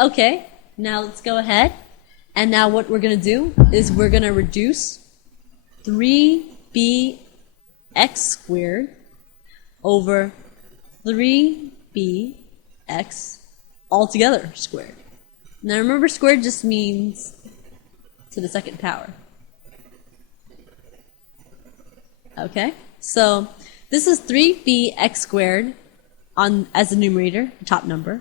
Okay, now let's go ahead. And now what we're going to do is we're going to reduce 3bx squared over 3bx altogether squared. Now remember, squared just means to the second power. Okay, so this is 3bx squared as the numerator, top number,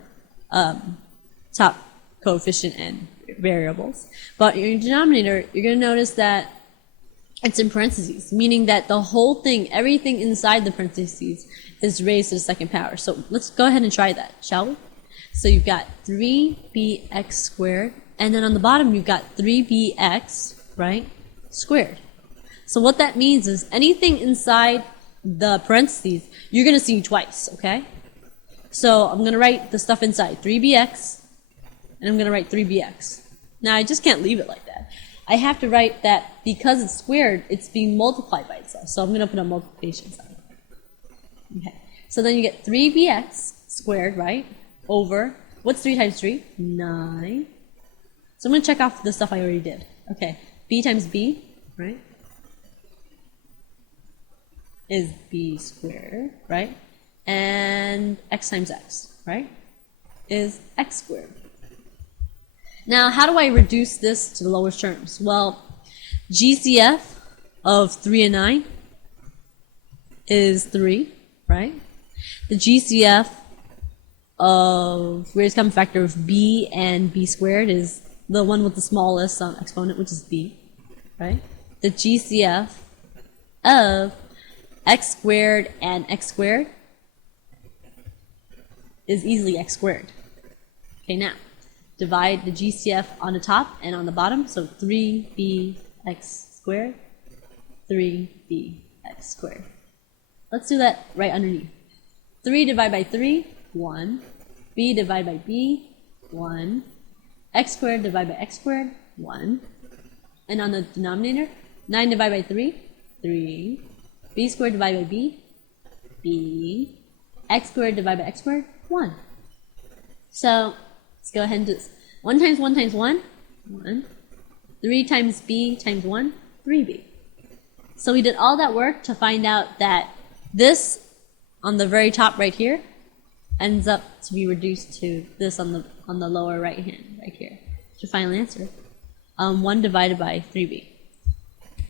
top coefficient and variables. But in your denominator, you're going to notice that it's in parentheses, meaning that the whole thing, everything inside the parentheses, is raised to the second power. So let's go ahead and try that, shall we? So you've got 3bx squared, and then on the bottom you've got 3bx, right, squared. So what that means is anything inside the parentheses, you're going to see twice, okay? So I'm going to write the stuff inside, 3bx, and I'm going to write 3bx. Now I just can't leave it like that. I have to write that because it's squared, it's being multiplied by itself. So I'm going to put a multiplication sign. Okay. So then you get 3bx squared, right, over, what's 3 times 3? 9. So I'm going to check off the stuff I already did. Okay, b times b, right, is b squared, right? And x times x, right, is x squared. Now, how do I reduce this to the lowest terms? Well, GCF of 3 and 9 is 3, right? The GCF of greatest common factor of b and b squared is the one with the smallest exponent, which is b, right? The GCF of x squared and x squared is easily x squared. Okay, now divide the GCF on the top and on the bottom, so 3bx squared, 3bx squared. Let's do that right underneath. 3 divided by 3, 1. b divided by b, 1. X squared divided by x squared, 1. And on the denominator, 9 divided by 3, 3. b squared divided by b, b. X squared divided by x squared, 1. So let's go ahead and do this. 1 times 1 times 1, 1. 3 times b times 1, 3b. So we did all that work to find out that this on the very top right here ends up to be reduced to this on the lower right hand right here. It's your final answer. 1 divided by 3b.